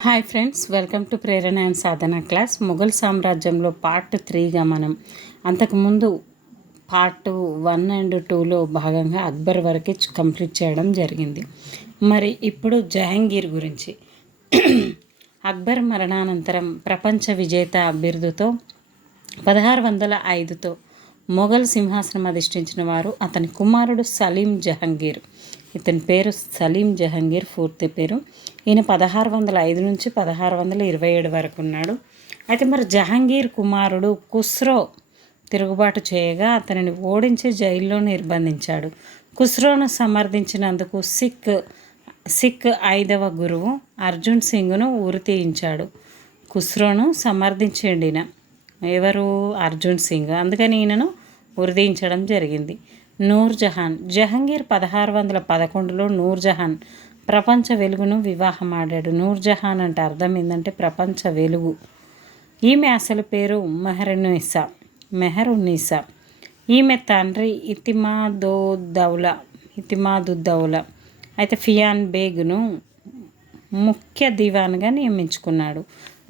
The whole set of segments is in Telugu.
Hi friends, welcome to Prerana and Sadhana class. Mughal సామ్రాజ్యంలో పార్ట్ 3గా మనం అంతకుముందు పార్ట్ 1 అండ్ 2లో భాగంగా అక్బర్ వరకు కంప్లీట్ చేయడం జరిగింది. మరి ఇప్పుడు జహాంగీర్ గురించి. అక్బర్ మరణానంతరం ప్రపంచ విజేత బిరుదుతో 1605తో మొఘల్ సింహాసనం అధిష్ఠించిన వారు అతని కుమారుడు సలీం జహాంగీర్. ఇతని పేరు సలీం జహాంగీర్, పూర్తి పేరు. ఈయన 1605 నుంచి 1627 వరకు ఉన్నాడు. అయితే మరి జహాంగీర్ కుమారుడు ఖుస్రో తిరుగుబాటు చేయగా అతనిని ఓడించి జైల్లో నిర్బంధించాడు. ఖుస్రోను సమర్థించినందుకు సిక్ 5వ గురువు అర్జున్ సింగ్ను ఉరి తీయించాడు. ఖుస్రోను సమర్థించండిన ఎవరు? అర్జున్ సింగ్. అందుకని ఈయనను ఉరిదీయించడం జరిగింది. నూర్జహాన్. జహాంగీర్ 1611లో నూర్జహాన్ ప్రపంచ వెలుగును వివాహం ఆడాడు. నూర్జహాన్ అంటే అర్థం ఏంటంటే ప్రపంచ వెలుగు. ఈమె అసలు పేరు మెహరున్నీసా. ఈమె తండ్రి ఇతిమాదుద్దౌలా అయితే ఫియాన్ బేగ్ను ముఖ్య దివాన్గా నియమించుకున్నాడు.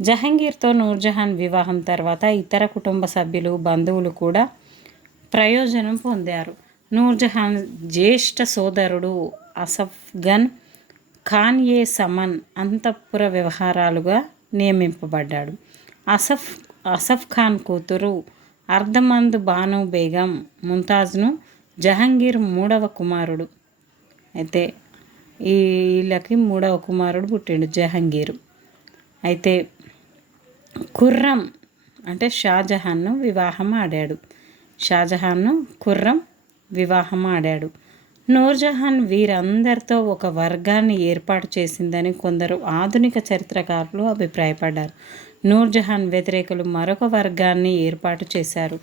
జహాంగీర్తో నూర్జహాన్ వివాహం తర్వాత ఇతర కుటుంబ సభ్యులు, బంధువులు కూడా ప్రయోజనం పొందారు. నూర్జహాన్ జ్యేష్ఠ సోదరుడు అసఫ్ఘన్ సమన్ అంతఃపుర వ్యవహారాలుగా నియమింపబడ్డాడు. అసఫ్ ఖాన్ కూతురు అర్ధమంద్ బాను బేగం ముంతాజ్ను జహాంగీర్ 3వ కుమారుడు. అయితే వీళ్ళకి 3వ కుమారుడు పుట్టిండు జహాంగీర్. అయితే ఖుర్రం అంటే షాజహాన్ను వివాహం ఆడాడు. నూర్జహాన్ వీరందరితో ఒక వర్గాన్ని ఏర్పాటు చేసిందని కొందరు ఆధునిక చరిత్రకారులు అభిప్రాయపడ్డారు. నూర్జహాన్ వ్యతిరేకులు మరొక వర్గాన్ని ఏర్పాటు చేశారు.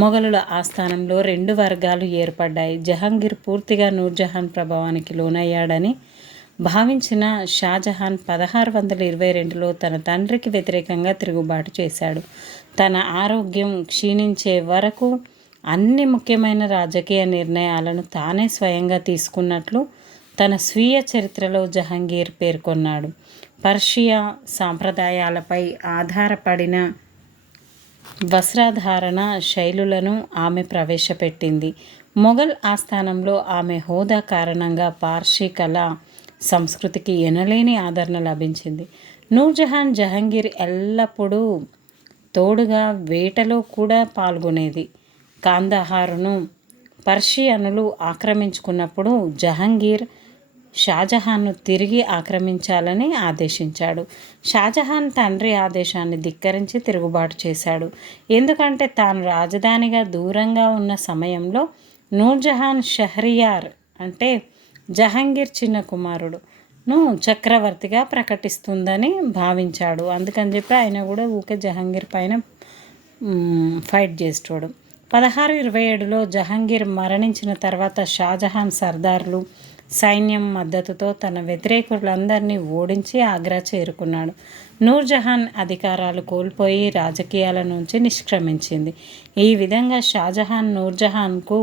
మొఘలుల ఆస్థానంలో 2 వర్గాలు ఏర్పడ్డాయి. జహాంగీర్ పూర్తిగా నూర్జహాన్ ప్రభావానికి లోనయ్యాడని భావించిన షాజహాన్ 1622లో తన తండ్రికి వ్యతిరేకంగా తిరుగుబాటు చేశాడు. తన ఆరోగ్యం క్షీణించే వరకు అన్ని ముఖ్యమైన రాజకీయ నిర్ణయాలను తానే స్వయంగా తీసుకున్నట్లు తన స్వీయ చరిత్రలో జహాంగీర్ పేర్కొన్నాడు. పర్షియా సాంప్రదాయాలపై ఆధారపడిన వస్త్రధారణ శైలులను ఆమె ప్రవేశపెట్టింది. మొఘల్ ఆస్థానంలో ఆమె హోదా కారణంగా పార్సీ కళ సంస్కృతికి ఎనలేని ఆదరణ లభించింది. నూర్జహాన్ జహాంగీర్ ఎల్లప్పుడూ తోడుగా వేటలో కూడా పాల్గొనేది. కాందహారును పర్షియన్లు ఆక్రమించుకున్నప్పుడు జహాంగీర్ షాజహాన్ను తిరిగి ఆక్రమించాలని ఆదేశించాడు. షాజహాన్ తండ్రి ఆదేశాన్ని ధిక్కరించి తిరుగుబాటు చేశాడు. ఎందుకంటే తాను రాజధానిగా దూరంగా ఉన్న సమయంలో నూర్జహాన్ షహరియార్ అంటే జహాంగీర్ చిన్న కుమారుడును చక్రవర్తిగా ప్రకటిస్తుందని భావించాడు. అందుకని చెప్పి ఆయన కూడా ఊకే జహాంగీర్ పైన ఫైట్ చేస్తాడు. 1627లో జహాంగీర్ మరణించిన తర్వాత షాజహాన్ సర్దార్లు సైన్యం మద్దతుతో తన వ్యతిరేకులందరినీ ఓడించి ఆగ్రా చేరుకున్నాడు. నూర్జహాన్ అధికారాలు కోల్పోయి రాజకీయాల నుంచి నిష్క్రమించింది. ఈ విధంగా షాజహాన్ నూర్జహాన్కు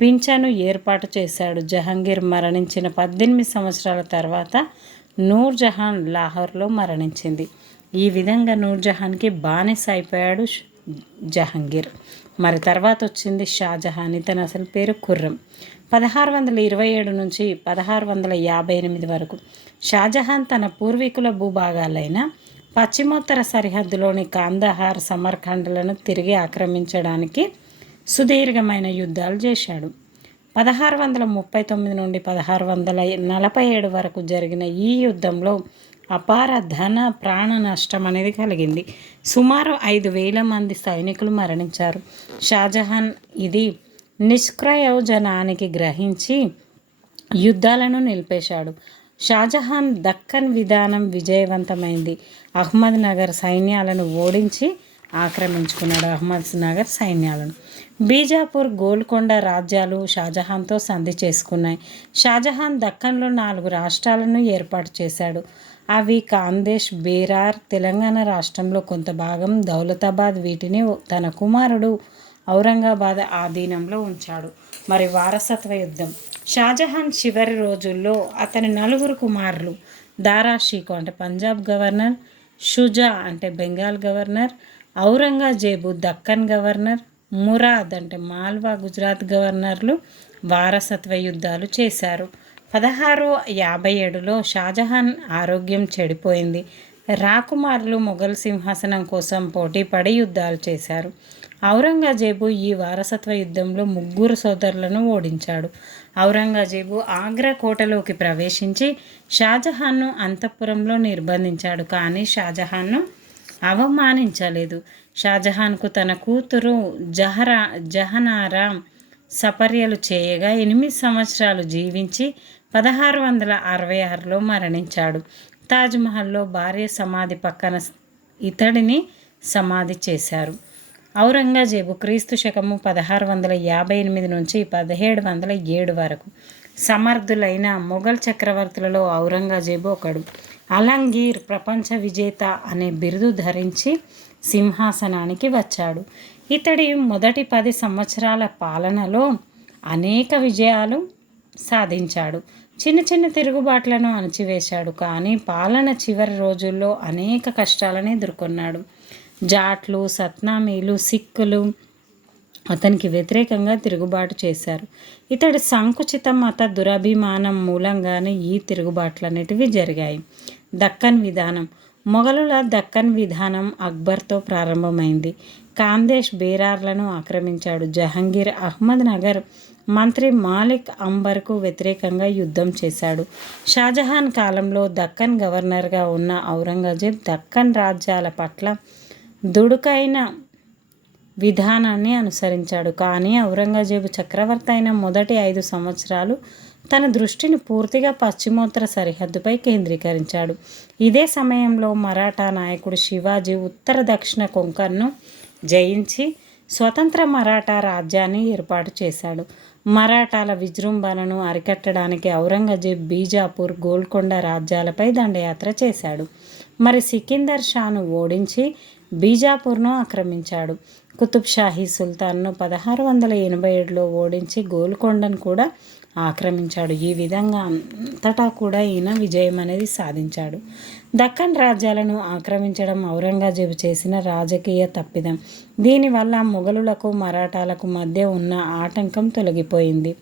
పింఛను ఏర్పాటు చేశాడు. జహాంగీర్ మరణించిన 18 సంవత్సరాల తర్వాత నూర్జహాన్ లాహోర్లో మరణించింది. ఈ విధంగా నూర్జహాన్కి బానిస అయిపోయాడు జహాంగీర్. మరి తర్వాత వచ్చింది షాజహాన్. ఇతని అసలు పేరు ఖుర్రం. 1627 నుంచి 1658 వరకు షాజహాన్ తన పూర్వీకుల భూభాగాలైన పశ్చిమోత్తర సరిహద్దులోని కాందహార్, సమర్ఖండ్లను తిరిగి ఆక్రమించడానికి సుదీర్ఘమైన యుద్ధాలు చేశాడు. 1639 నుండి 1647 వరకు జరిగిన ఈ యుద్ధంలో అపార ధన ప్రాణ నష్టం అనేది కలిగింది. సుమారు 5,000 మంది సైనికులు మరణించారు. షాజహాన్ ఇది నిష్ప్రయోజనానికి గ్రహించి యుద్ధాలను నిలిపేశాడు. షాజహాన్ దక్కన్ విధానం విజయవంతమైంది. అహ్మద్ నగర్ సైన్యాలను ఓడించి ఆక్రమించుకున్నాడు. బీజాపూర్, గోల్కొండ రాజ్యాలు షాజహాన్తో సంధి చేసుకున్నాయి. షాజహాన్ దక్కన్లో 4 రాష్ట్రాలను ఏర్పాటు చేశాడు. అవి కాందేశ్, బేరార్, తెలంగాణ రాష్ట్రంలో కొంత భాగం, దౌలతాబాద్. వీటిని తన కుమారుడు ఔరంగాబాద్ ఆధీనంలో ఉంచాడు. మరి వారసత్వ యుద్ధం. షాజహాన్ చివరి రోజుల్లో అతని 4 కుమారులు దారా షికో అంటే పంజాబ్ గవర్నర్, షుజా అంటే బెంగాల్ గవర్నర్, ఔరంగజేబు దక్కన్ గవర్నర్, మురాద్ అంటే మాల్వా గుజరాత్ గవర్నర్లు వారసత్వ యుద్ధాలు చేశారు. 1657లో షాజహాన్ ఆరోగ్యం చెడిపోయింది. రాకుమారులు మొఘల్ సింహాసనం కోసం పోటీపడి యుద్ధాలు చేశారు. ఔరంగజేబు ఈ వారసత్వ యుద్ధంలో 3 సోదరులను ఓడించాడు. ఔరంగజేబు ఆగ్రా కోటలోకి ప్రవేశించి షాజహాన్ను అంతఃపురంలో నిర్బంధించాడు. కానీ షాజహాన్ను అవమానించలేదు. షాజహాన్కు తన కూతురు జహనారా సపర్యలు చేయగా 8 సంవత్సరాలు జీవించి 1666లో మరణించాడు. తాజ్మహల్లో భార్య సమాధి పక్కన ఇతడిని సమాధి చేశారు. ఔరంగజేబు క్రీస్తు శకము 1658 నుంచి 1707 వరకు సమర్థులైన మొఘల్ చక్రవర్తులలో ఔరంగజేబు ఒకడు. అలంగీర్ ప్రపంచ విజేత అనే బిరుదు ధరించి సింహాసనానికి వచ్చాడు. ఇతడి మొదటి 10 సంవత్సరాల పాలనలో అనేక విజయాలు సాధించాడు. చిన్న చిన్న తిరుగుబాట్లను అణచివేశాడు. కానీ పాలన చివరి రోజుల్లో అనేక కష్టాలను ఎదుర్కొన్నాడు. జాట్లు, సత్నామీలు, సిక్కులు అతనికి వ్యతిరేకంగా తిరుగుబాటు చేశారు. ఇతడి సంకుచిత మత దురభిమానం మూలంగానే ఈ తిరుగుబాట్లన్నిటివి జరిగాయి. దక్కన్ విధానం. మొఘలుల దక్కన్ విధానం అక్బర్తో ప్రారంభమైంది. ఖాందేశ్ బేరార్లను ఆక్రమించాడు. జహంగీర్ అహ్మద్ నగర్ మంత్రి మాలిక్ అంబర్కు వ్యతిరేకంగా యుద్ధం చేశాడు. షాజహాన్ కాలంలో దక్కన్ గవర్నర్గా ఉన్న ఔరంగజేబ్ దక్కన్ రాజ్యాల పట్ల దుడుకైన విధానాన్ని అనుసరించాడు. కానీ ఔరంగజేబు చక్రవర్తి అయిన మొదటి 5 సంవత్సరాలు తన దృష్టిని పూర్తిగా పశ్చిమోత్తర సరిహద్దుపై కేంద్రీకరించాడు. ఇదే సమయంలో మరాఠా నాయకుడు శివాజీ ఉత్తర దక్షిణ కొంకన్ను జయించి స్వతంత్ర మరాఠా రాజ్యాన్ని ఏర్పాటు చేశాడు. మరాఠాల విజృంభణను అరికట్టడానికి ఔరంగజేబ్ బీజాపూర్, గోల్కొండ రాజ్యాలపై దండయాత్ర చేశాడు. మరి సికిందర్ షాను ఓడించి బీజాపూర్ను ఆక్రమించాడు. కుతుబ్ షాహీ సుల్తాన్ను 1687లో ఓడించి గోల్కొండను కూడా ఆక్రమించాడు. ఈ విధంగా అంతటా కూడా ఈయన విజయం అనేది సాధించాడు. దక్కన్ రాజ్యాలను ఆక్రమించడం ఔరంగజేబు చేసిన రాజకీయ తప్పిదం. దీనివల్ల మొఘలులకు మరాఠాలకు మధ్య ఉన్న ఆటంకం తొలగిపోయింది.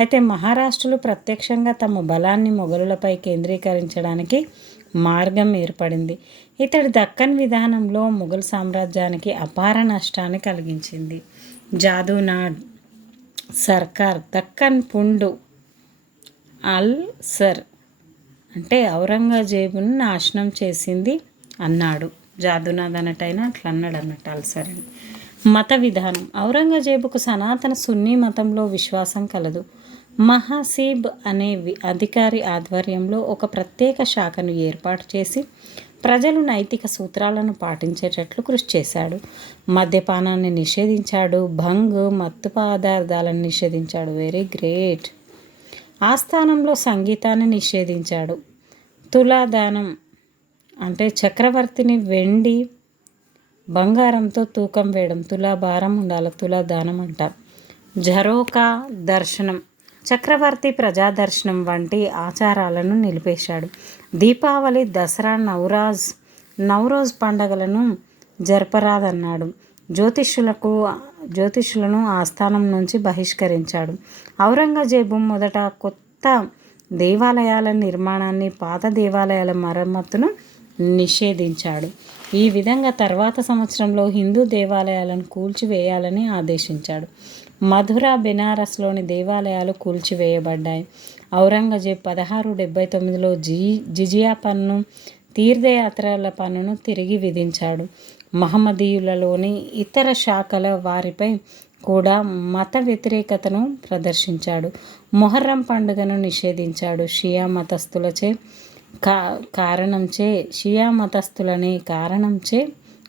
అయితే మహారాష్ట్రులు ప్రత్యక్షంగా తమ బలాన్ని మొఘలులపై కేంద్రీకరించడానికి మార్గం ఏర్పడింది. ఇతడి దక్కన్ విధానంలో మొఘల్ సామ్రాజ్యానికి అపార నష్టాన్ని కలిగించింది. జాదూనాడ్ సర్కార్ దక్కన్ పుండు అల్ సర్ అంటే ఔరంగజేబును నాశనం చేసింది అన్నాడు. జాదూనాథ్ అన్నట్టయినా అట్లా అన్నాడు అన్నట్టు అల్సర్ అని. మత విధానం. ఔరంగజేబుకు సనాతన సున్నీ మతంలో విశ్వాసం కలదు. మహాసీబ్ అనే అధికారి ఆధ్వర్యంలో ఒక ప్రత్యేక శాఖను ఏర్పాటు చేసి ప్రజలు నైతిక సూత్రాలను పాటించేటట్లు కృషి చేశాడు. మద్యపానాన్ని నిషేధించాడు. భంగ్, మత్తు పదార్థాలను నిషేధించాడు. Very great. ఆస్థానంలో సంగీతాన్ని నిషేధించాడు. తులాదానం అంటే చక్రవర్తిని వెండి బంగారంతో తూకం వేయడం, తులాభారం ఉండాలి, తులాదానం అంట. జరోకా దర్శనం. చక్రవర్తి ప్రజాదర్శనం వంటి ఆచారాలను నిలిపేశాడు. దీపావళి, దసరా, నవరోజ్ పండగలను జరపరాదన్నాడు. జ్యోతిష్యులను ఆస్థానం నుంచి బహిష్కరించాడు. ఔరంగజేబు మొదట కొత్త దేవాలయాల నిర్మాణాన్ని, పాత దేవాలయాల మరమ్మతును నిషేధించాడు. ఈ విధంగా తర్వాత సంవత్సరంలో హిందూ దేవాలయాలను కూల్చివేయాలని ఆదేశించాడు. మధుర, బెనారస్లోని దేవాలయాలు కూల్చివేయబడ్డాయి. ఔరంగజేబ్ 1679లో జిజియా పన్ను, తీర్థయాత్రల పన్నును తిరిగి విధించాడు. మహమ్మదీయులలోని ఇతర శాఖల వారిపై కూడా మత వ్యతిరేకతను ప్రదర్శించాడు. మొహర్రం పండుగను నిషేధించాడు. షియా మతస్థులచే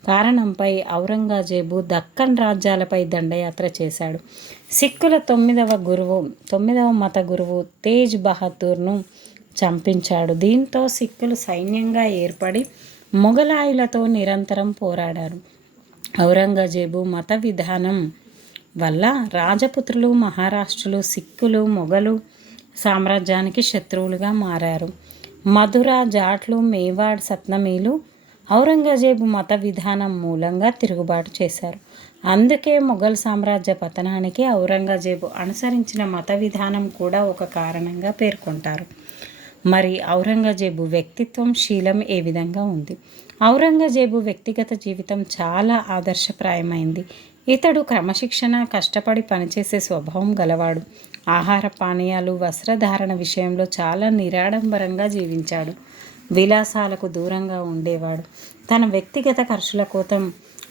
కారణంపై ఔరంగజేబు దక్కన్ రాజ్యాలపై దండయాత్ర చేశాడు. సిక్కుల 9వ మత గురువు తేజ్ బహదూర్ను చంపించాడు. దీంతో సిక్కులు సైన్యంగా ఏర్పడి మొఘలాయులతో నిరంతరం పోరాడారు. ఔరంగజేబు మత విధానం వల్ల రాజపుత్రులు, మహారాష్ట్రులు, సిక్కులు మొఘలు సామ్రాజ్యానికి శత్రువులుగా మారారు. మధుర, జాట్లు, మేవాడ్, సత్నమీలు ఔరంగజేబు మత విధానం మూలంగా తిరుగుబాటు చేశారు. అందుకే మొఘల్ సామ్రాజ్య పతనానికి ఔరంగజేబు అనుసరించిన మత విధానం కూడా ఒక కారణంగా పేర్కొంటారు. మరి ఔరంగజేబు వ్యక్తిత్వం, శీలం ఏ విధంగా ఉంది? ఔరంగజేబు వ్యక్తిగత జీవితం చాలా ఆదర్శప్రాయమైంది. ఇతడు క్రమశిక్షణ, కష్టపడి పనిచేసే స్వభావం గలవాడు. ఆహార పానీయాలు, వస్త్రధారణ విషయంలో చాలా నిరాడంబరంగా జీవించాడు. విలాసాలకు దూరంగా ఉండేవాడు. తన వ్యక్తిగత ఖర్చుల కోసం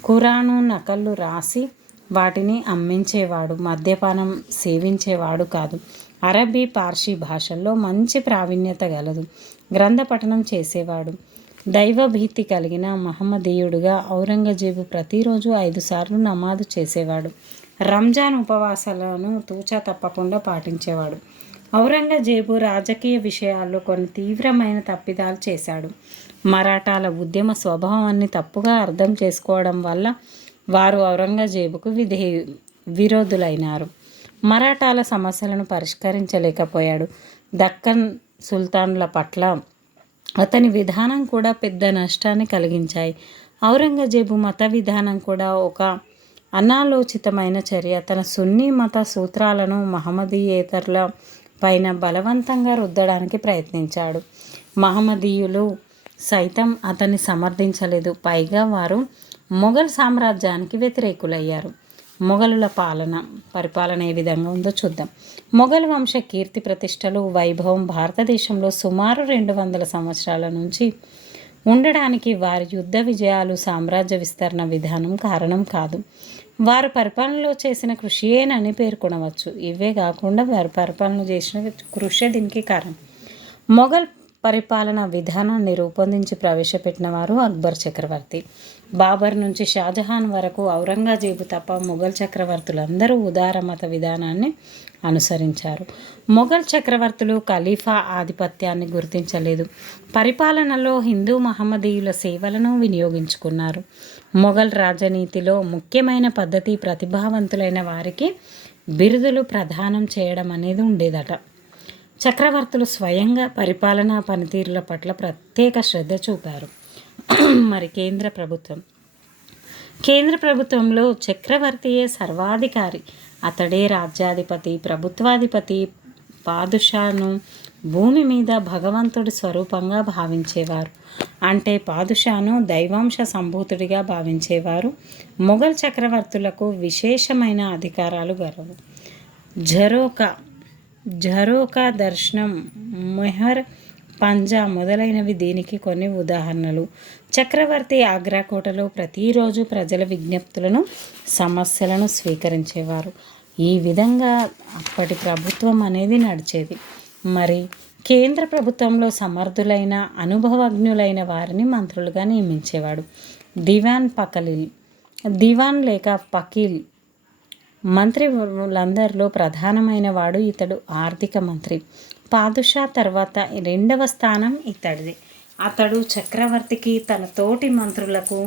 ఖురాను నకళ్ళు రాసి వాటిని అమ్మించేవాడు. మద్యపానం సేవించేవాడు కాదు. అరబీ, పార్సీ భాషల్లో మంచి ప్రావీణ్యత గలదు. గ్రంథ పఠనం చేసేవాడు. దైవభీతి కలిగిన మహమ్మదీయుడుగా ఔరంగజేబు ప్రతిరోజు 5 సార్లు నమాజు చేసేవాడు. రంజాన్ ఉపవాసాలను తూచా తప్పకుండా పాటించేవాడు. ఔరంగజేబు రాజకీయ విషయాల్లో కొన్ని తీవ్రమైన తప్పిదాలు చేశాడు. మరాఠాల ఉద్యమ స్వభావాన్ని తప్పుగా అర్థం చేసుకోవడం వల్ల వారు ఔరంగజేబుకు విరోధులైనారు. మరాఠాల సమస్యలను పరిష్కరించలేకపోయాడు. దక్కన్ సుల్తాన్ల పట్ల అతని విధానం కూడా పెద్ద నష్టాన్ని కలిగించాయి. ఔరంగజేబు మత విధానం కూడా ఒక అనాలోచితమైన చర్య. తన సున్నీ మత సూత్రాలను మహమ్మదీయేతరుల పైన బలవంతంగా రుద్దడానికి ప్రయత్నించాడు. మహమ్మదీయులు సైతం అతన్ని సమర్థించలేదు. పైగా వారు మొఘల్ సామ్రాజ్యానికి వ్యతిరేకులయ్యారు. మొఘలుల పరిపాలన ఏ విధంగా ఉందో చూద్దాం. మొఘల్ వంశ కీర్తి ప్రతిష్టలు, వైభవం భారతదేశంలో సుమారు 200 సంవత్సరాల నుంచి ఉండడానికి వారి యుద్ధ విజయాలు, సామ్రాజ్య విస్తరణ విధానం కారణం కాదు. వారు పరిపాలనలో చేసిన కృషియేనని పేర్కొనవచ్చు. ఇవే కాకుండా వారు పరిపాలన చేసిన కృషి దీనికి కారణం. మొఘల్ పరిపాలన విధానాన్ని రూపొందించి ప్రవేశపెట్టిన వారు అక్బర్ చక్రవర్తి. బాబర్ నుంచి షాజహాన్ వరకు ఔరంగజేబు తప్ప మొఘల్ చక్రవర్తులందరూ ఉదార మత విధానాన్ని అనుసరించారు. మొఘల్ చక్రవర్తులు ఖలీఫా ఆధిపత్యాన్ని గుర్తించలేదు. పరిపాలనలో హిందూ మహమ్మదీయుల సేవలను వినియోగించుకున్నారు. మొఘల్ రాజనీతిలో ముఖ్యమైన పద్ధతి ప్రతిభావంతులైన వారికి బిరుదులు ప్రదానం చేయడం అనేది ఉండేదట. చక్రవర్తులు స్వయంగా పరిపాలనా పనితీరుల పట్ల ప్రత్యేక శ్రద్ధ చూపారు. మరి కేంద్ర ప్రభుత్వంలో చక్రవర్తియే సర్వాధికారి. అతడే రాజ్యాధిపతి, ప్రభుత్వాధిపతి. పాదుషాను భూమి మీద భగవంతుడి స్వరూపంగా భావించేవారు. అంటే పాదుషాను దైవాంశ సంభూతుడిగా భావించేవారు. మొఘల్ చక్రవర్తులకు విశేషమైన అధికారాలు గలవు. ఝరోకా దర్శనం, మెహర్, పంజా మొదలైనవి దీనికి కొన్ని ఉదాహరణలు. చక్రవర్తి ఆగ్రా కోటలో ప్రతిరోజు ప్రజల విజ్ఞప్తులను, సమస్యలను స్వీకరించేవారు. ఈ విధంగా అప్పటి ప్రభుత్వం అనేది నడిచేది. మరి కేంద్ర ప్రభుత్వంలో సమర్థులైన, అనుభవజ్ఞులైన వారిని మంత్రులుగా నియమించేవాడు. దివాన్ లేక పకీల్ మంత్రులందరిలో ప్రధానమైన వాడు ఇతడు. ఆర్థిక మంత్రి. పాదుషా తర్వాత 2వ స్థానం ఇతడిది. అతడు చక్రవర్తికి తన తోటి మంత్రులకు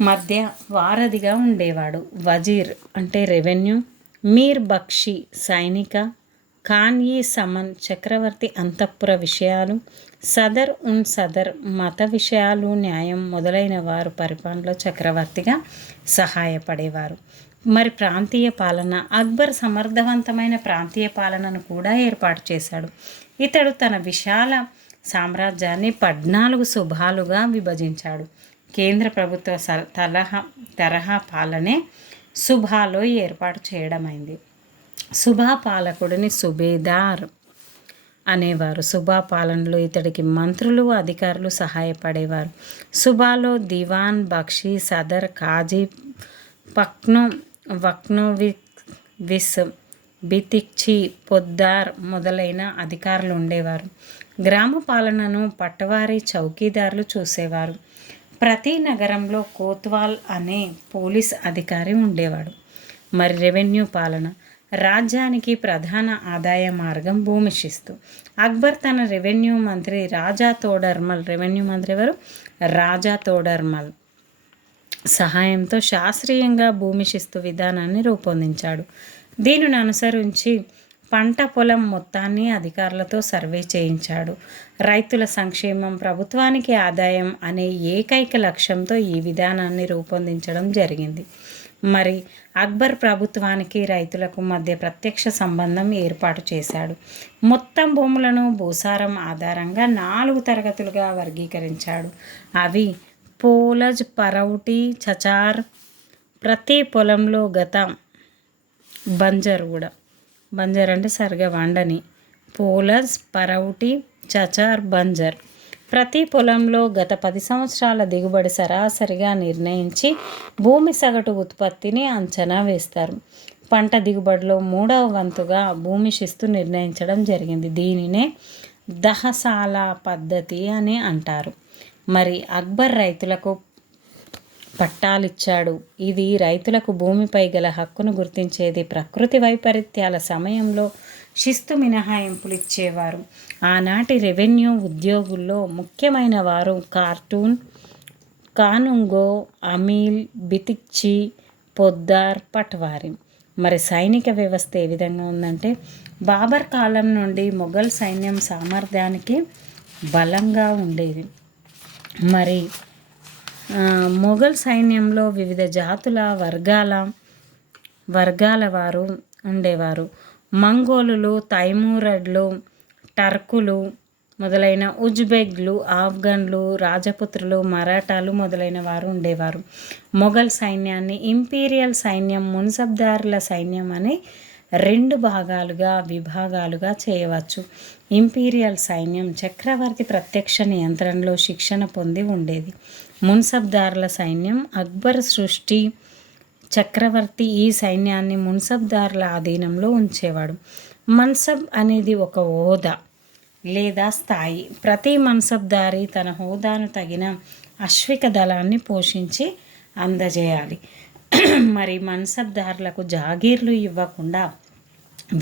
మధ్య వారధిగా ఉండేవాడు. వజీర్ అంటే రెవెన్యూ, మీర్ బక్షి సైనిక, ఖాన్-ఈ సమన్ చక్రవర్తి అంతఃపుర విషయాలు, సదర్ మత విషయాలు, న్యాయం మొదలైన వారు పరిపాలనలో చక్రవర్తిగా సహాయపడేవారు. మరి ప్రాంతీయ పాలన. అక్బర్ సమర్థవంతమైన ప్రాంతీయ పాలనను కూడా ఏర్పాటు చేశాడు. ఇతడు తన విశాల సామ్రాజ్యాన్ని 14 సుబాలుగా విభజించాడు. కేంద్ర ప్రభుత్వ తరహా పాలనే సుబాలో ఏర్పాటు చేయడమైంది. సుబా పాలకుడిని సుబేదార్ అనేవారు. సుబా పాలనలో ఇతడికి మంత్రులు, అధికారులు సహాయపడేవారు. సుబాలో దివాన్, బక్షి, సదర్, కాజీ, వక్నోవిస్, బితిక్చి, పొద్దార్ మొదలైన అధికారులు ఉండేవారు. గ్రామ పాలనను పట్టవారి చౌకీదారులు చూసేవారు. ప్రతి నగరంలో కోత్వాల్ అనే పోలీస్ అధికారి ఉండేవాడు. మరి రెవెన్యూ పాలన. రాజ్యానికి ప్రధాన ఆదాయ మార్గం భూమి శిస్తు. అక్బర్ తన రెవెన్యూ మంత్రి రాజా తోడర్మల్, రెవెన్యూ మంత్రి ఎవరు? రాజా తోడర్మల్ సహాయంతో శాస్త్రీయంగా భూమి శిస్తు విధానాన్ని రూపొందించాడు. దీనిని అనుసరించి పంట పొలం మొత్తాన్ని అధికారులతో సర్వే చేయించాడు. రైతుల సంక్షేమం, ప్రభుత్వానికి ఆదాయం అనే ఏకైక లక్ష్యంతో ఈ విధానాన్ని రూపొందించడం జరిగింది. మరి అక్బర్ ప్రభుత్వానికి రైతులకు మధ్య ప్రత్యక్ష సంబంధం ఏర్పాటు చేశాడు. మొత్తం భూములను భూసారం ఆధారంగా 4 తరగతులుగా వర్గీకరించాడు. అవి పోలజ్, పరౌటి, చచార్. ప్రతి పొలంలో బంజర్ కూడా, బంజర్ అంటే సరిగా వండని, పోలజ్, పరౌటి, చచార్, బంజర్. ప్రతి పొలంలో గత 10 సంవత్సరాల దిగుబడి సరాసరిగా నిర్ణయించి భూమి సగటు ఉత్పత్తిని అంచనా వేస్తారు. పంట దిగుబడిలో 3వ వంతుగా భూమి శిస్తు నిర్ణయించడం జరిగింది. దీనినే దహసాల పద్ధతి అని అంటారు. మరి అక్బర్ రైతులకు పట్టాలిచ్చాడు. ఇది రైతులకు భూమిపై గల హక్కును గుర్తించేది. ప్రకృతి వైపరీత్యాల సమయంలో శిస్తు మినహాయింపులు ఇచ్చేవారు. ఆనాటి రెవెన్యూ ఉద్యోగుల్లో ముఖ్యమైన వారు కానుంగో, అమీల్, బితిక్చి, పొద్దార్, పట్వారి. మరి సైనిక వ్యవస్థ ఏ విధంగా ఉందంటే, బాబర్ కాలం నుండి మొఘల్ సైన్యం సామర్థ్యానికి బలంగా ఉండేది. మరి మొఘల్ సైన్యంలో వివిధ జాతుల వర్గాల వారు ఉండేవారు. మంగోలులు, తైమూరడ్లు, టర్కులు మొదలైన ఉజ్బెగ్లు, ఆఫ్ఘన్లు, రాజపుత్రులు, మరాఠాలు మొదలైన వారు ఉండేవారు. మొఘల్ సైన్యాన్ని ఇంపీరియల్ సైన్యం, మున్సబ్దారుల సైన్యం అని 2 విభాగాలుగా చేయవచ్చు. ఇంపీరియల్ సైన్యం చక్రవర్తి ప్రత్యక్ష నియంత్రణలో శిక్షణ పొంది ఉండేది. మున్సబ్దారుల సైన్యం అక్బర్ సృష్టి. చక్రవర్తి ఈ సైన్యాన్ని మున్సబ్దారుల ఆధీనంలో ఉంచేవాడు. మన్సబ్ అనేది ఒక హోదా లేదా స్థాయి. ప్రతి మన్సబ్దారి తన హోదాను తగిన అశ్విక దళాన్ని పోషించి అందజేయాలి. మరి మన్సబ్దారులకు జాగీర్లు ఇవ్వకుండా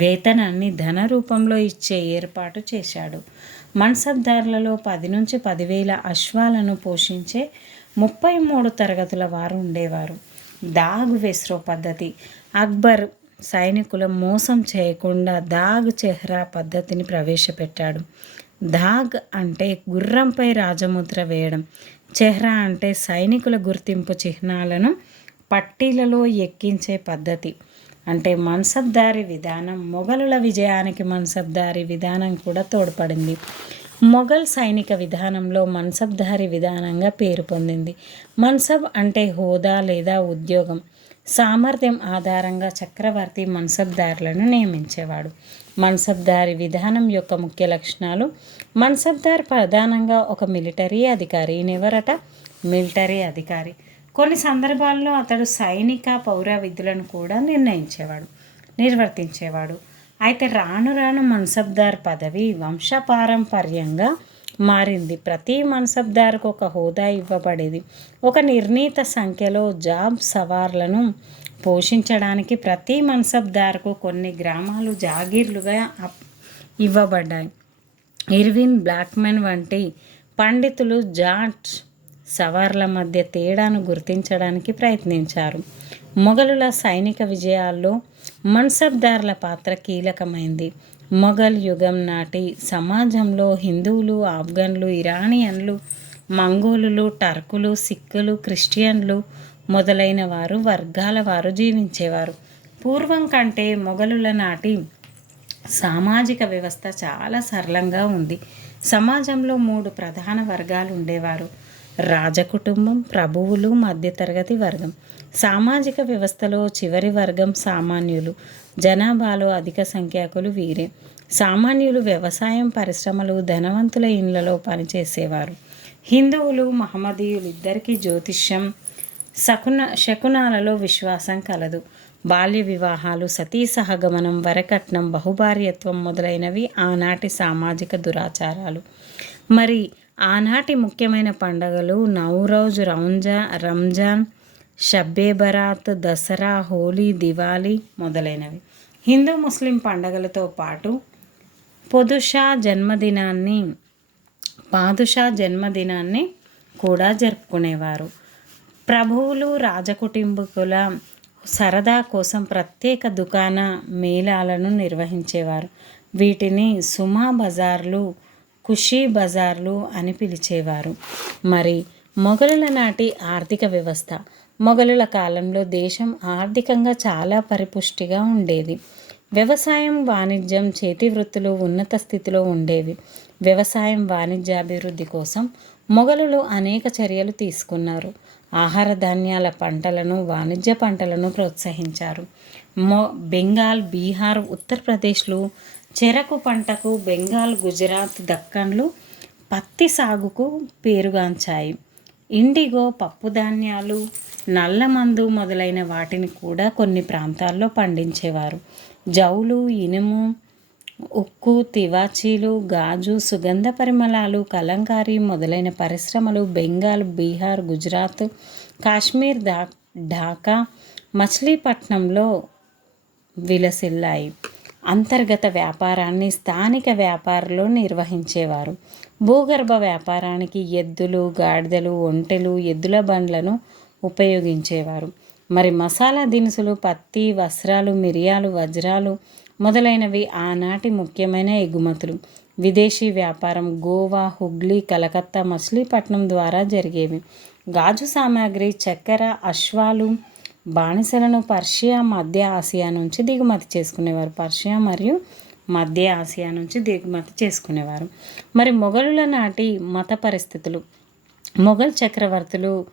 వేతనాన్ని ధన రూపంలో ఇచ్చే ఏర్పాటు చేశాడు. మన్సబ్దారులలో 10 నుంచి 10,000 అశ్వాలను పోషించే 33 తరగతుల వారు ఉండేవారు. దాగ్ వెస్రో పద్ధతి. అక్బర్ సైనికుల మోసం చేయకుండా దాగ్ చెహ్రా పద్ధతిని ప్రవేశపెట్టాడు. దాగ్ అంటే గుర్రంపై రాజముద్ర వేయడం. చెహ్రా అంటే సైనికుల గుర్తింపు చిహ్నాలను పట్టీలలో ఎక్కించే పద్ధతి. అంటే మన్సబ్దారీ విధానం. మొఘలుల విజయానికి మన్సబ్దారీ విధానం కూడా తోడ్పడింది. మొఘల్ సైనిక విధానంలో మన్సబ్దారీ విధానంగా పేరు పొందింది. మన్సబ్ అంటే హోదా లేదా ఉద్యోగం. సామర్థ్యం ఆధారంగా చక్రవర్తి మన్సబ్దారులను నియమించేవాడు. మన్సబ్దారీ విధానం యొక్క ముఖ్య లక్షణాలు. మన్సబ్దార్ ప్రధానంగా ఒక మిలిటరీ అధికారి. ఈయనెవరట? మిలిటరీ అధికారి. కొన్ని సందర్భాల్లో అతడు సైనిక, పౌర విధులను కూడా నిర్వర్తించేవాడు. అయితే రాను రాను మన్సబ్దార్ పదవి వంశపారంపర్యంగా మారింది. ప్రతి మన్సబ్దార్కు ఒక హోదా ఇవ్వబడేది. ఒక నిర్ణీత సంఖ్యలో జాబ్ సవార్లను పోషించడానికి ప్రతి మన్సబ్దార్కు కొన్ని గ్రామాలు జాగీర్లుగా ఇవ్వబడ్డాయి. ఇర్విన్ బ్లాక్మెన్ వంటి పండితులు జాట్ సవార్ల మధ్య తేడాను గుర్తించడానికి ప్రయత్నించారు. మొఘలుల సైనిక విజయాల్లో మన్సబ్దార్ల పాత్ర కీలకమైంది. మొఘల్ యుగం నాటి సమాజంలో హిందువులు, ఆఫ్ఘన్లు, ఇరానియన్లు, మంగోలులు, టర్కులు, సిక్కులు, క్రిస్టియన్లు మొదలైన వర్గాల వారు జీవించేవారు. పూర్వం కంటే మొఘలుల నాటి సామాజిక వ్యవస్థ చాలా సరళంగా ఉంది. సమాజంలో 3 ప్రధాన వర్గాలు ఉండేవారు: రాజకుటుంబం, ప్రభువులు, మధ్యతరగతి వర్గం. సామాజిక వ్యవస్థలో చివరి వర్గం సామాన్యులు. జనాభాలో అధిక సంఖ్యాకులు వీరే. సామాన్యులు వ్యవసాయం, పరిశ్రమలు, ధనవంతుల ఇళ్లలో పనిచేసేవారు. హిందువులు, మహమ్మదీయులు ఇద్దరికీ జ్యోతిష్యం, శకునాలలో విశ్వాసం కలదు. బాల్య వివాహాలు, సతీ సహగమనం, వరకట్నం, బహుభార్యత్వం మొదలైనవి ఆనాటి సామాజిక దురాచారాలు. మరి ఆనాటి ముఖ్యమైన పండుగలు నౌరోజ్, రంజాన్, షబ్బే బరాత్, దసరా, హోలీ, దివాళీ మొదలైనవి. హిందూ ముస్లిం పండుగలతో పాటు పాదుషా జన్మదినాన్ని కూడా జరుపుకునేవారు. ప్రభువులు, రాజకుటుంబకుల సరదా కోసం ప్రత్యేక దుకాణ మేళాలను నిర్వహించేవారు. వీటిని సుమా బజార్లు, ఖుషీ బజార్లు అని పిలిచేవారు. మరి మొఘలుల నాటి ఆర్థిక వ్యవస్థ. మొఘలుల కాలంలో దేశం ఆర్థికంగా చాలా పరిపుష్టిగా ఉండేది. వ్యవసాయం, వాణిజ్యం, చేతి వృత్తులు ఉన్నత స్థితిలో ఉండేవి. వ్యవసాయం, వాణిజ్యాభివృద్ధి కోసం మొఘలులు అనేక చర్యలు తీసుకున్నారు. ఆహార ధాన్యాల పంటలను, వాణిజ్య పంటలను ప్రోత్సహించారు. బెంగాల్, బీహార్, ఉత్తరప్రదేశ్లు చెరకు పంటకు, బెంగాల్, గుజరాత్, దక్కన్లు పత్తి సాగుకు పేరుగాంచాయి. ఇండిగో, పప్పుధాన్యాలు, నల్లమందు మొదలైన వాటిని కూడా కొన్ని ప్రాంతాల్లో పండించేవారు. జౌలు, ఇనుము, ఉక్కు, తివాచీలు, గాజు, సుగంధ పరిమళాలు, కలంకారీ మొదలైన పరిశ్రమలు బెంగాల్, బీహార్, గుజరాత్, కాశ్మీర్, ఢాకా, మచిలీపట్నంలో విలసిల్లాయి. అంతర్గత వ్యాపారాన్ని స్థానిక వ్యాపారులు నిర్వహించేవారు. భూగర్భ వ్యాపారానికి ఎద్దులు, గాడిదలు, ఒంటెలు, ఎద్దుల బండ్లను ఉపయోగించేవారు. మరి మసాలా దినుసులు, పత్తి, వస్త్రాలు, మిరియాలు, వజ్రాలు మొదలైనవి ఆనాటి ముఖ్యమైన ఎగుమతులు. విదేశీ వ్యాపారం గోవా, హుగ్లీ, కలకత్తా, మచిలీపట్నం ద్వారా జరిగేవి. గాజు సామాగ్రి, చక్కెర, అశ్వాలు, బానిసలను పర్షియా, మధ్య ఆసియా నుంచి దిగుమతి చేసుకునేవారు. పర్షియా మరియు మధ్య ఆసియా నుంచి దిగుమతి చేసుకునేవారు. మరి మొఘలుల నాటి మత పరిస్థితులు. మొఘల్ చక్రవర్తులు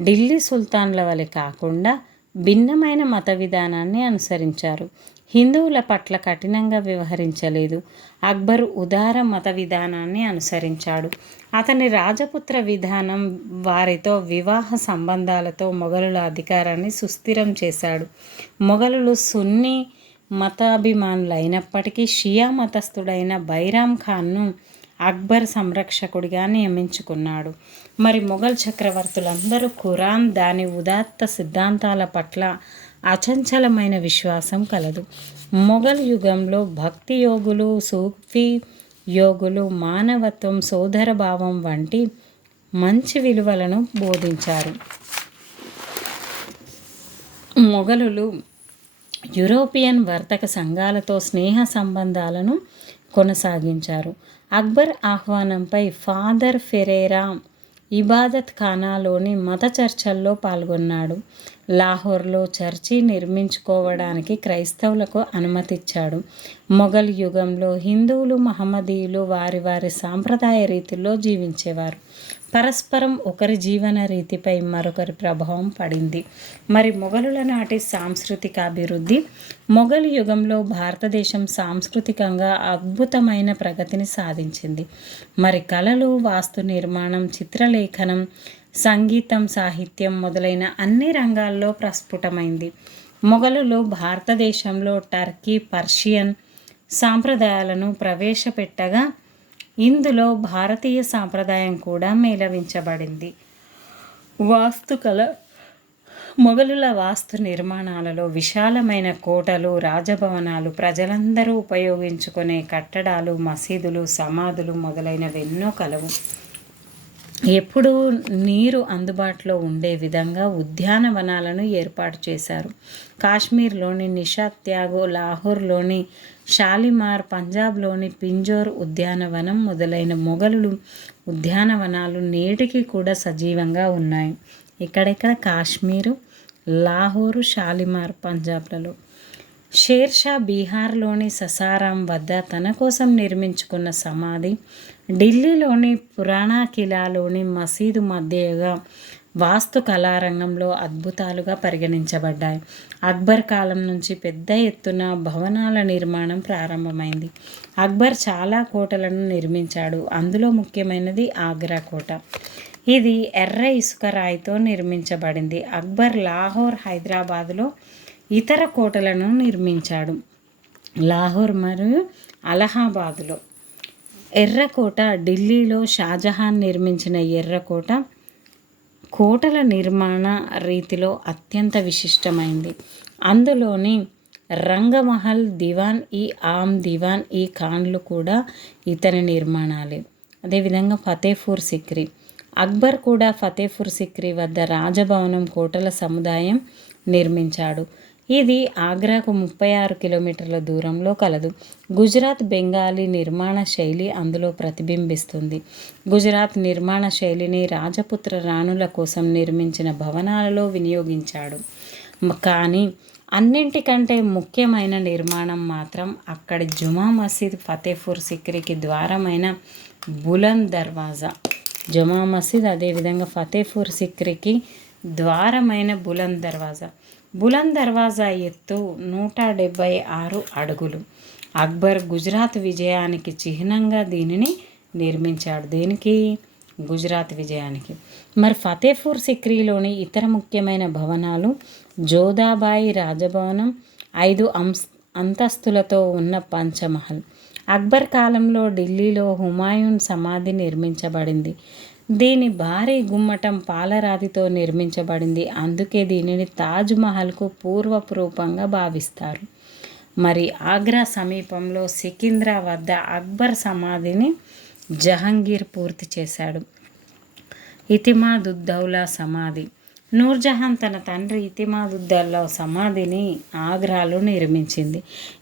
ఢిల్లీ సుల్తాన్ల వలె కాకుండా భిన్నమైన మత విధానాన్ని అనుసరించారు. హిందువుల పట్ల కఠినంగా వ్యవహరించలేదు. అక్బర్ ఉదార మత విధానాన్ని అనుసరించాడు. అతని రాజపుత్ర విధానం వారితో వివాహ సంబంధాలతో మొఘలుల అధికారాన్ని సుస్థిరం చేశాడు. మొఘలులు సున్నీ మతాభిమానులైనప్పటికీ షియా మతస్థుడైన బైరామ్ ఖాన్ను అక్బర్ సంరక్షకుడిగా నియమించుకున్నాడు. మరి మొఘల్ చక్రవర్తులందరూ ఖురాన్, దాని ఉదాత్త సిద్ధాంతాల పట్ల అచంచలమైన విశ్వాసం కలదు. మొఘల్ యుగంలో భక్తి యోగులు, సూఫీ యోగులు మానవత్వం, సోదరభావం వంటి మంచి విలువలను బోధించారు. మొఘలులు యూరోపియన్ వర్తక సంఘాలతో స్నేహ సంబంధాలను కొనసాగించారు. అక్బర్ ఆహ్వానంపై ఫాదర్ ఫెరేరా ఇబాదత్ ఖానాలోని మత చర్చల్లో పాల్గొన్నాడు. లాహోర్లో చర్చి నిర్మించుకోవడానికి క్రైస్తవులకు అనుమతిచ్చాడు. మొఘల్ యుగంలో హిందువులు, మహమ్మదీయులు వారి వారి సాంప్రదాయ రీతిలో జీవించేవారు. పరస్పరం ఒకరి జీవన రీతిపై మరొకరి ప్రభావం పడింది. మరి మొఘలుల నాటి సాంస్కృతిక అభివృద్ధి. మొఘల్ యుగంలో భారతదేశం సాంస్కృతికంగా అద్భుతమైన ప్రగతిని సాధించింది. మరి కళలు, వాస్తు నిర్మాణం, చిత్రలేఖనం, సంగీతం, సాహిత్యం మొదలైన అన్ని రంగాల్లో ప్రస్ఫుటమైంది. మొఘలులు భారతదేశంలో టర్కీ, పర్షియన్ సాంప్రదాయాలను ప్రవేశపెట్టగా ఇందులో భారతీయ సాంప్రదాయం కూడా మేళవించబడింది. వాస్తుకళ. మొఘలుల వాస్తు నిర్మాణాలలో విశాలమైన కోటలు, రాజభవనాలు, ప్రజలందరూ ఉపయోగించుకునే కట్టడాలు, మసీదులు, సమాధులు మొదలైనవెన్నో కలవు. ఎప్పుడూ నీరు అందుబాటులో ఉండే విధంగా ఉద్యానవనాలను ఏర్పాటు చేశారు. కాశ్మీర్లోని నిషాద్ త్యాగో, లాహోర్లోని షాలిమార్, పంజాబ్లోని పింజోర్ ఉద్యానవనం మొదలైన మొఘలులు ఉద్యానవనాలు నేటికి కూడా సజీవంగా ఉన్నాయి. ఇక్కడెక్కడ కాశ్మీరు, లాహోరు, షాలిమార్ పంజాబ్లలో. షేర్షా బీహార్లోని ససారాం వద్ద తన కోసం నిర్మించుకున్న సమాధి, ఢిల్లీలోని పురాణా కిలాలోని మసీదు మధ్యగా వాస్తు కళారంగంలో అద్భుతాలుగా పరిగణించబడ్డాయి. అక్బర్ కాలం నుంచి పెద్ద ఎత్తున భవనాల నిర్మాణం ప్రారంభమైంది. అక్బర్ చాలా కోటలను నిర్మించాడు. అందులో ముఖ్యమైనది ఆగ్రా కోట. ఇది ఎర్ర ఇసుక రాయితో నిర్మించబడింది. అక్బర్ లాహోర్, హైదరాబాదులో ఇతర కోటలను నిర్మించాడు. లాహోర్ మరియు అలహాబాదులో ఎర్రకోట, ఢిల్లీలో షాజహాన్ నిర్మించిన ఎర్రకోట కోటల నిర్మాణ రీతిలో అత్యంత విశిష్టమైంది. అందులోని రంగమహల్, దివాన్ ఈ ఆమ్, దివాన్ ఈ ఖాన్లు కూడా ఇతని నిర్మాణాలే. అదేవిధంగా ఫతేపూర్ సిక్రీ. అక్బర్ కూడా ఫతేపూర్ సిక్రీ వద్ద రాజభవనం, కోటల సముదాయం నిర్మించాడు. ఇది ఆగ్రాకు 36 కిలోమీటర్ల దూరంలో కలదు. గుజరాత్ బెంగాలీ నిర్మాణ శైలి అందులో ప్రతిబింబిస్తుంది. గుజరాత్ నిర్మాణ శైలిని రాజపుత్ర రాణుల కోసం నిర్మించిన భవనాలలో వినియోగించాడు. కానీ అన్నింటికంటే ముఖ్యమైన నిర్మాణం మాత్రం అక్కడి జుమా మసీద్, ఫతేపూర్ సిక్రీకి ద్వారమైన బులంద్ దర్వాజా. జుమా మసీద్ అదేవిధంగా ఫతేపూర్ సిక్రీకి ద్వారమైన బులంద్ దర్వాజా. బులంద్ దర్వాజా ఎత్తు 176 అడుగులు. అక్బర్ గుజరాత్ విజయానికి చిహ్నంగా దీనిని నిర్మించాడు. దేనికి? గుజరాత్ విజయానికి. మరి ఫతేపూర్ సిక్రీలోని ఇతర ముఖ్యమైన భవనాలు జోధాబాయి రాజభవనం, 5 అంతస్తులతో ఉన్న పంచమహల్. అక్బర్ కాలంలో ఢిల్లీలో హుమాయూన్ సమాధి నిర్మించబడింది. దీని భారీ గుమ్మటం పాలరాతితో నిర్మించబడింది. అందుకే దీనిని తాజ్ మహల్కు పూర్వపు రూపంగా భావిస్తారు. మరి ఆగ్రా సమీపంలో సికింద్రా వద్ద అక్బర్ సమాధిని జహంగీర్ పూర్తి చేశాడు. ఇతిమాదుద్దౌలా సమాధి. నూర్జహాన్ తన తండ్రి ఇతిమాదుద్దౌలా సమాధిని ఆగ్రాలో నిర్మించింది.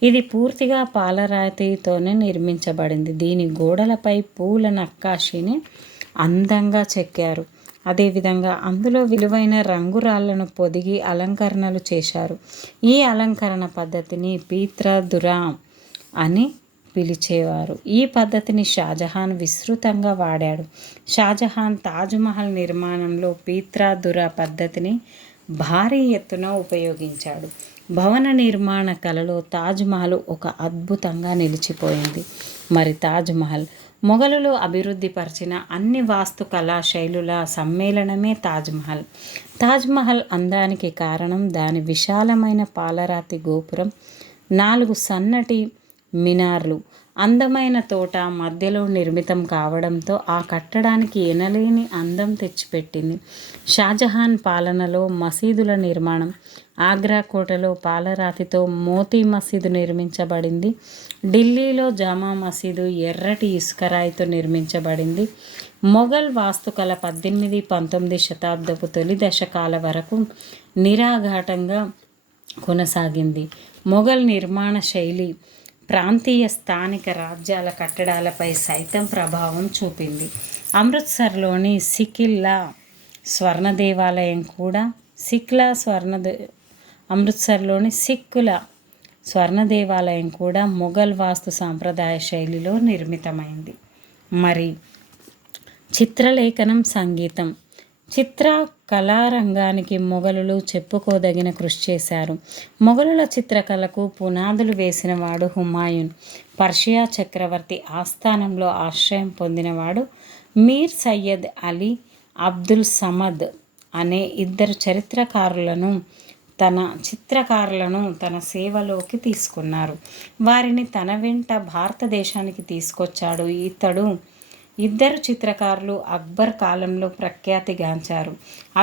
ఇది పూర్తిగా పాలరాతితోనే నిర్మించబడింది. దీని గోడలపై పూల నక్కాషిని అందంగా చెక్కారు. అదేవిధంగా అందులో విలువైన రంగురాళ్లను పొదిగి అలంకరణలు చేశారు. ఈ అలంకరణ పద్ధతిని పీత్రదురా అని పిలిచేవారు. ఈ పద్ధతిని షాజహాన్ విస్తృతంగా వాడాడు. షాజహాన్ తాజ్మహల్ నిర్మాణంలో పీత్రదురా పద్ధతిని భారీ ఎత్తున ఉపయోగించాడు. భవన నిర్మాణ కళలో తాజ్మహల్ ఒక అద్భుతంగా నిలిచిపోయింది. మరి తాజ్మహల్ మొఘలులు అభివృద్ధిపరిచిన అన్ని వాస్తు కళా శైలుల సమ్మేళనమే తాజ్మహల్. తాజ్మహల్ అందానికి కారణం దాని విశాలమైన పాలరాతి గోపురం, 4 సన్నటి మినార్లు, అందమైన తోట మధ్యలో నిర్మితం కావడంతో ఆ కట్టడానికి ఎనలేని అందం తెచ్చిపెట్టింది. షాజహాన్ పాలనలో మసీదుల నిర్మాణం. ఆగ్రా కోటలో పాలరాతితో మోతీ మసీదు నిర్మించబడింది. ఢిల్లీలో జామా మసీదు ఎర్రటి ఇసుకరాయితో నిర్మించబడింది. మొఘల్ వాస్తుకళ 18-19 శతాబ్దపు తొలి దశకాల వరకు నిరాఘాటంగా కొనసాగింది. మొఘల్ నిర్మాణ శైలి ప్రాంతీయ స్థానిక రాజ్యాల కట్టడాలపై సైతం ప్రభావం చూపింది. అమృత్సర్లోని సికిల్లా స్వర్ణ దేవాలయం కూడా అమృత్సర్లోని సిక్కుల స్వర్ణ దేవాలయం కూడా మొఘల్ వాస్తు సాంప్రదాయ శైలిలో నిర్మితమైంది. మరి చిత్రలేఖనం, సంగీతం. చిత్ర కళారంగానికి మొఘలులు చెప్పుకోదగిన కృషి చేశారు. మొఘలుల చిత్రకళకు పునాదులు వేసినవాడు హుమాయూన్. పర్షియా చక్రవర్తి ఆస్థానంలో ఆశ్రయం పొందినవాడు మీర్ సయ్యద్ అలీ అబ్దుల్ సమద్ అనే 2 చిత్రకారులను తన సేవలోకి తీసుకున్నారు. వారిని తన వెంట భారతదేశానికి తీసుకొచ్చాడు. ఇతడు 2 చిత్రకారులు అక్బర్ కాలంలో ప్రఖ్యాతిగాంచారు.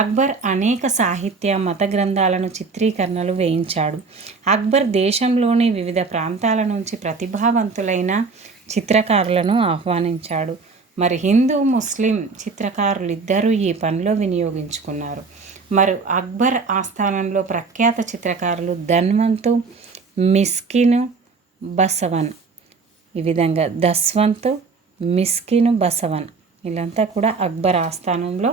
అక్బర్ అనేక సాహిత్య, మత గ్రంథాలను చిత్రీకరణలు వేయించాడు. అక్బర్ దేశంలోని వివిధ ప్రాంతాల నుంచి ప్రతిభావంతులైన చిత్రకారులను ఆహ్వానించాడు. మరి హిందూ, ముస్లిం చిత్రకారులిద్దరూ ఈ పనిలో వినియోగించుకున్నారు. మరి అక్బర్ ఆస్థానంలో ప్రఖ్యాత చిత్రకారులు ధన్వంత్, మిస్కిన్, బసవన్. ఈ విధంగా దస్వంత్, మిస్కిన్, బసవన్ వీళ్ళంతా కూడా అక్బర్ ఆస్థానంలో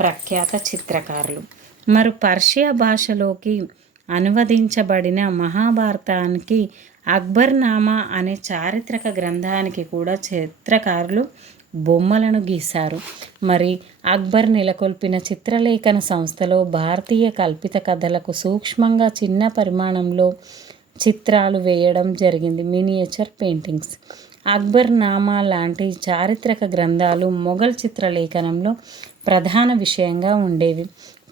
ప్రఖ్యాత చిత్రకారులు. మరి పర్షియా భాషలోకి అనువదించబడిన మహాభారతానికి అక్బర్ నామా అనే చారిత్రక గ్రంథానికి కూడా చిత్రకారులు బొమ్మలను గీశారు. మరి అక్బర్ నెలకొల్పిన చిత్రలేఖన సంస్థలో భారతీయ కల్పిత కథలకు సూక్ష్మంగా చిన్న పరిమాణంలో చిత్రాలు వేయడం జరిగింది. Miniature paintings. అక్బర్ నామా లాంటి చారిత్రక గ్రంథాలు మొఘల్ చిత్రలేఖనంలో ప్రధాన విషయంగా ఉండేవి.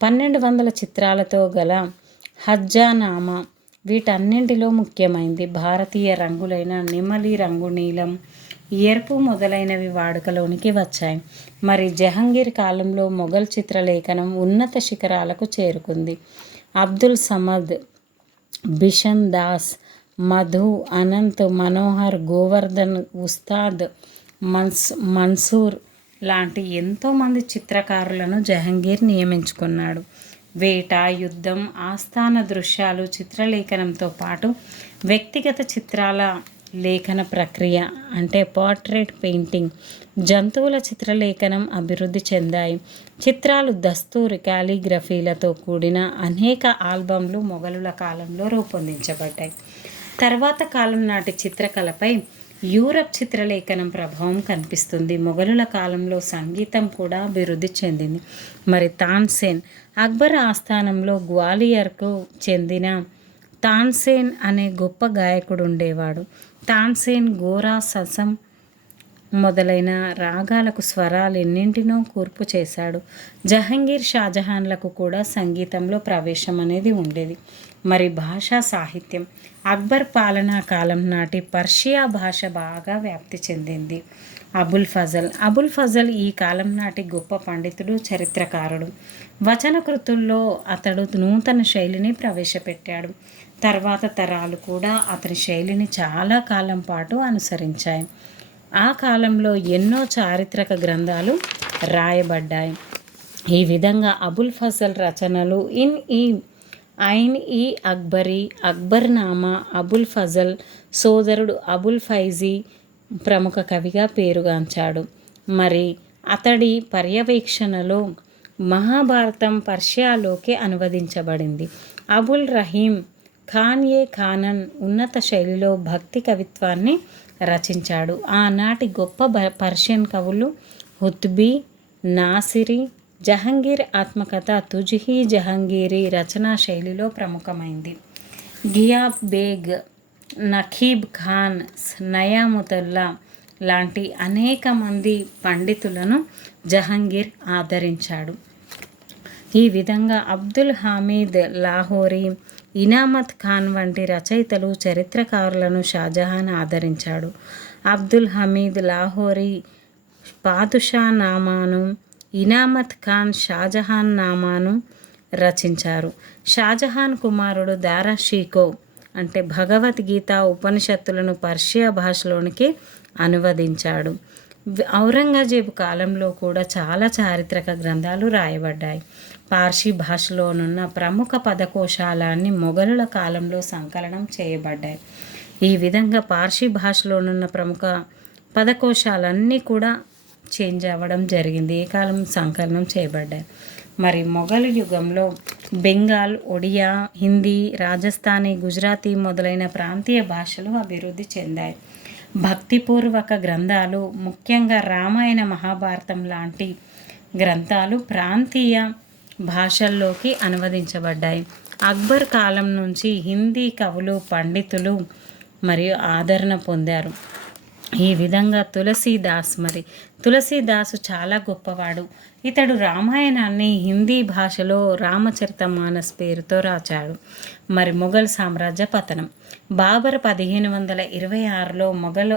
1200 చిత్రాలతో గల హజ్జానామా వీటన్నింటిలో ముఖ్యమైనది. భారతీయ రంగులైన నెమలి రంగు, నీలం, ఎరుపు మొదలైనవి వాడుకలోనికి వచ్చాయి. మరి జహంగీర్ కాలంలో మొఘల్ చిత్రలేఖనం ఉన్నత శిఖరాలకు చేరుకుంది. అబ్దుల్ సమద్, బిషన్ దాస్, మధు, అనంత్, మనోహర్, గోవర్ధన్, ఉస్తాద్ మన్సూర్ లాంటి ఎంతోమంది చిత్రకారులను జహంగీర్ నియమించుకున్నాడు. వేట, యుద్ధం, ఆస్థాన దృశ్యాలు చిత్రలేఖనంతో పాటు వ్యక్తిగత చిత్రాల లేఖన ప్రక్రియ అంటే పోర్ట్రేట్ పెయింటింగ్, జంతువుల చిత్రలేఖనం అభివృద్ధి చెందాయి. చిత్రాలు, దస్తూరి, కాలిగ్రఫీలతో కూడిన అనేక ఆల్బమ్లు మొఘలుల కాలంలో రూపొందించబడ్డాయి. తర్వాత కాలం నాటి చిత్రకళపై యూరప్ చిత్రలేఖనం ప్రభావం కనిపిస్తుంది. మొఘలుల కాలంలో సంగీతం కూడా అభివృద్ధి చెందింది. మరి తాన్సేన్, అక్బర్ ఆస్థానంలో గ్వాలియర్కు చెందిన తాన్సేన్ అనే గొప్ప గాయకుడు ఉండేవాడు. తాన్సేన్ గోరా, ససం మొదలైన రాగాలకు స్వరాలెన్నింటినో కూర్పు చేశాడు. జహంగీర్, షాజహాన్లకు కూడా సంగీతంలో ప్రవేశం అనేది ఉండేది. మరి భాషా సాహిత్యం, అక్బర్ పాలనా కాలం నాటి పర్షియా భాష బాగా వ్యాప్తి చెందింది. అబుల్ ఫజల్ ఈ కాలం నాటి గొప్ప పండితుడు, చరిత్రకారుడు. వచన కృతుల్లో అతడు నూతన శైలిని ప్రవేశపెట్టాడు. తర్వాత తరాలు కూడా అతని శైలిని చాలా కాలం పాటు అనుసరించాయి. ఆ కాలంలో ఎన్నో చారిత్రక గ్రంథాలు రాయబడ్డాయి. ఈ విధంగా అబుల్ ఫజల్ రచనలు ఐన్ ఈ అక్బరీ, అక్బర్నామా, అబుల్ ఫజల్ సోదరుడు అబుల్ ఫైజీ ప్రముఖ కవిగా పేరుగాంచాడు. మరి అతడి పర్యవేక్షణలో మహాభారతం పర్షియాలోకి అనువదించబడింది. అబుల్ రహీం ఖాన్ ఉన్నత శైలిలో భక్తి కవిత్వాన్ని రచించాడు. ఆనాటి గొప్ప పర్షియన్ కవులు హుత్బీ, నాసిరి, జహంగీర్ ఆత్మకథ తుజ్హీ జహంగీరీ రచనా శైలిలో ప్రముఖమైంది. గియాబ్ బేగ్, నఖీబ్ ఖాన్, నయాముతుల్లా లాంటి అనేక మంది పండితులను జహంగీర్ ఆదరించాడు. ఈ విధంగా అబ్దుల్ హమీద్ లాహోరీ, ఇనామత్ ఖాన్ వంటి రచయితలు, చరిత్రకారులను షాజహాన్ ఆదరించాడు. అబ్దుల్ హమీద్ లాహోరీ పాదుషా నామాను, ఇనామత్ ఖాన్ షాజహాన్ నామాను రచించారు. షాజహాన్ కుమారుడు దారా షీకో అంటే భగవద్గీత, ఉపనిషత్తులను పర్షియా భాషలోనికి అనువదించాడు. ఔరంగజేబు కాలంలో కూడా చాలా చారిత్రక గ్రంథాలు రాయబడ్డాయి. పార్సీ భాషలోనున్న ప్రముఖ పదకోశాలన్నీ మొఘలుల కాలంలో సంకలనం చేయబడ్డాయి. ఈ విధంగా పార్సీ భాషలోనున్న ప్రముఖ పదకోశాలన్నీ కూడా చేంజ్ అవ్వడం జరిగింది. ఏ కాలం సంకలనం చేయబడ్డాయి. మరి మొఘలు యుగంలో బెంగాల్, ఒడియా, హిందీ, రాజస్థానీ, గుజరాతీ మొదలైన ప్రాంతీయ భాషలు అభివృద్ధి చెందాయి. భక్తిపూర్వక గ్రంథాలు, ముఖ్యంగా రామాయణ, మహాభారతం లాంటి గ్రంథాలు ప్రాంతీయ భాషల్లోకి అనువదించబడ్డాయి. అక్బర్ కాలం నుంచి హిందీ కవులు, పండితులు మరియు ఆదరణ పొందారు. ఈ విధంగా తులసీదాసు చాలా గొప్పవాడు. ఇతడు రామాయణాన్ని హిందీ భాషలో రామచరితమానస్ పేరుతో రాచాడు. మరి మొఘల్ సామ్రాజ్య పతనం. బాబర్ 1526లో మొఘలు